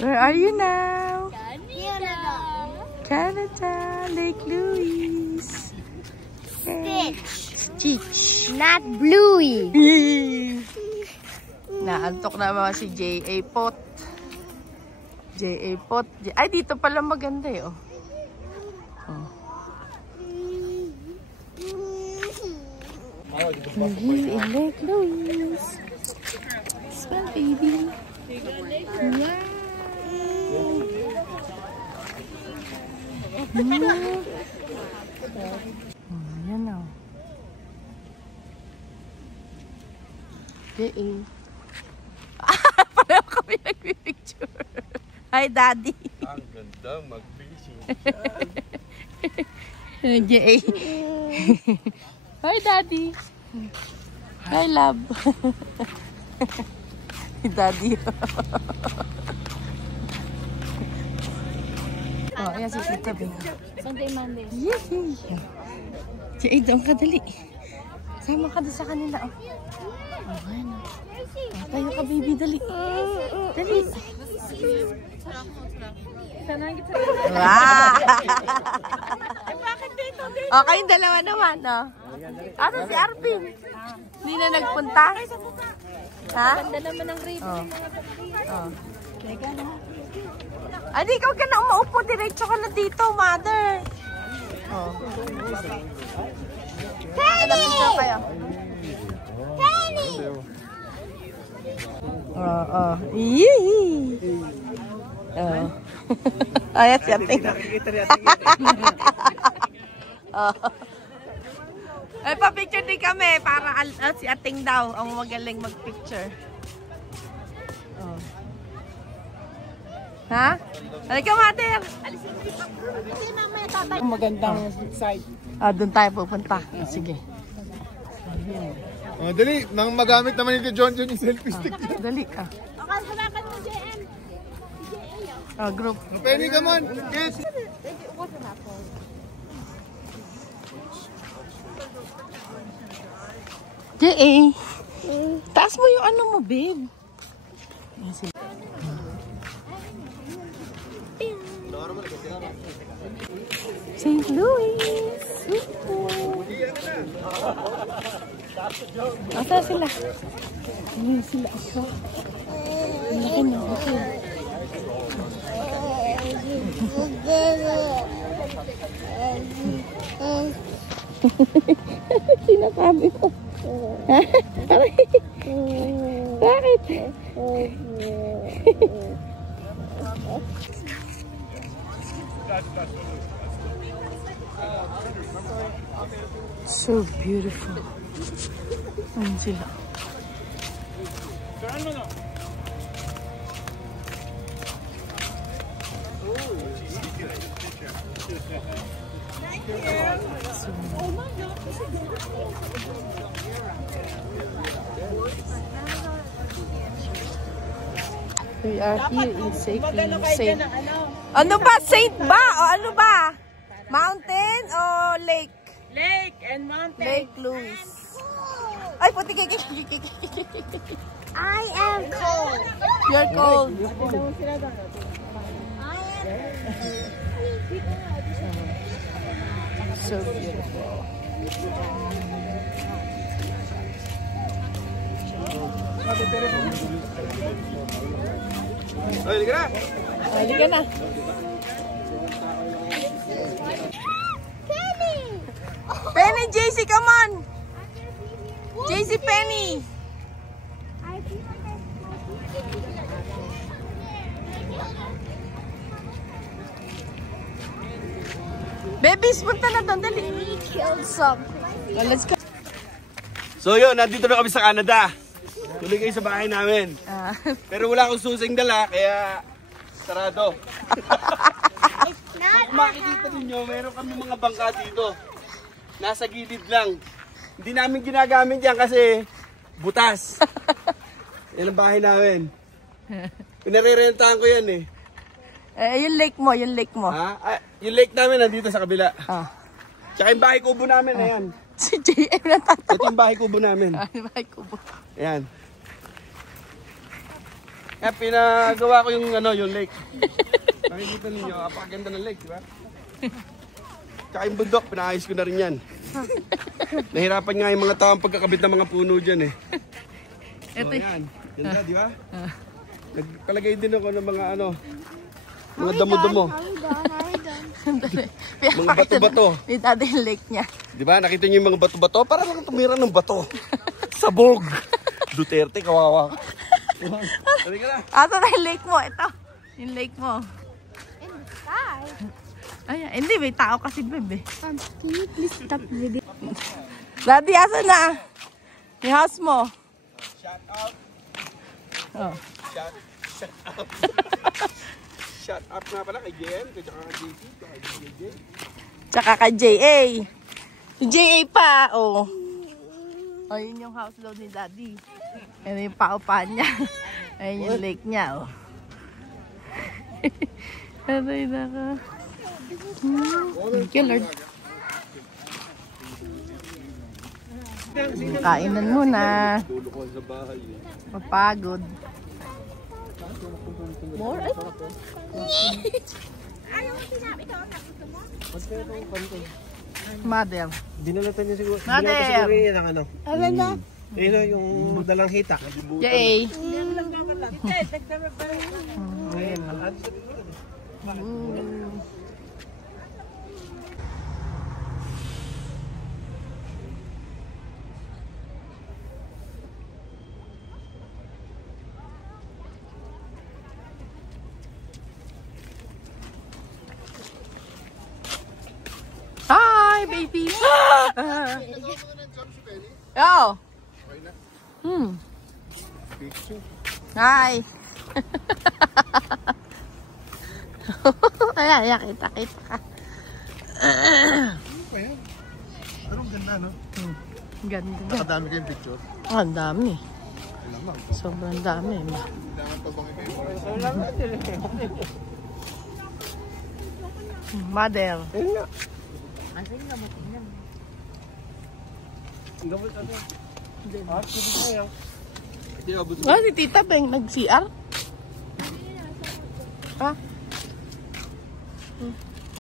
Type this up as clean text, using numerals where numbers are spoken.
Where are you now? Canada. Canada, Lake Louise. Stitch. Not Bluey. Naantok naman si J.A. Pot. J.A. Pot. Ay, dito pala maganda eh. Oh. Here in Lake Louise. Smell, baby. Wow. Yan o. J.A. Pareho kami nagpipicture. Hi, Daddy. Ang ganda, mag-fishing. J.A. Hi, Daddy. Hi, love. Daddy. Oh, ayan si Tita Bing. Sunday, Monday. Yay! J.A. doon ka, dali. Sama ka doon sa kanila. Oh. Oh, ano. Oh, tayo ka, baby, dali. Dali. Wow! Oh, kayong dalawa naman, no? Ano si Arvin? Hindi na nagpunta? Ha? Ganda naman ng ribbon. Oh. Ay, di ikaw ka na umaupo. Diretso ka na dito, mother. Oh. Penny! Kayo. Penny! Oh. Yee! Oh. Ayan si Ating. Oh. Ay, pa-picture din kami para si Ating daw ang magaling mag-picture. Oh. Ha? Halika, mother! Magandang side. Ah, doon tayo pupunta. Sige. Oh, dali, nang magamit naman ito John yung selfie stick. Dali ka. Kasalakan mo, JM. Ah, group. Penny, come on. Yes. J.A. Taas mo yung ano mo, babe. Ayan sila. St. Louis. Asa sila? Ayan sila. Ang laki na. Sinasabi ko. Bakit? So beautiful. Ayan sila. We are here in Saint. Ano ba? Saint ba? O ano ba? Mountain o lake? Lake and mountain. Lake Louise. Ay, puti kiki. I am cold. You're cold. So beautiful. Halika na. Halika na. Penny, JC, come on. JC, Penny. Babies, punta na doon. Dali. We killed some. Oh, let's go. So yun, nandito na kami sa Canada. Tuloy kayo sa bahay namin. Pero wala akong susing dala, kaya sarado. Kung makikita ninyo, meron kami mga bangka dito. Nasa gilid lang. Hindi namin ginagamit yan kasi butas. Yan ang bahay namin. Pinarerentahan ko yan eh. Yung lake mo, yung lake mo. Ha? Yung lake namin nandito sa kabila. Ah. Tsaka yung bahay kubo namin, ayan. Si JM natatawa. Ito yung bahay kubo namin. Ay, bahay kubo. Ayan. Eh, pinagawa ko yung yung lake. Nakikita ninyo, apakaganda ng lake, di ba? Tsaka yung bundok, pinaayos ko na rin yan. Nahirapan nga yung mga tao ang pagkakabit ng mga puno dyan eh. So, yan. Ganda, di ba? Nagkalagay din ako ng mga mga damo-damo. Mga bato-bato. May dati yung lake niya. Di ba? Nakita niyo yung mga bato-bato? Para lang tumira ng bato. Sabog. Duterte, kawawa. Halika na. Asa na yung lake mo? Ito. Yung lake mo. In the sky. Ay, hindi. May tao kasi, bebe. Can you please stop video? Daddy, asa na? Yung house mo. Shout out. Oh. Shout out. Shout out nga pala kay JM, kay JP, kay JJ. Tsaka kay JA. Si JA pa, oh. Oh, yun yung house daw ni Daddy. Yan yung paupahan niya. Ayun yung lake niya, oh. Aray na ka. Thank you, Lord. Kainan muna. Tulog ko sa bahay. Mapagod. More? Ay. Mother. Dinalatan niya siguro. Mother. Dinalatan siguro yun ang Ano na? yung dalang hita. Yay. Hi, baby. Oh. Hi. Ay, kita. Pero ganda, no? Ganda. Nakadami kayong picture. Oh, ang dami. Sobrang dami. Mother. Hindi, abot. Ah, si Tita Beng nag-CR?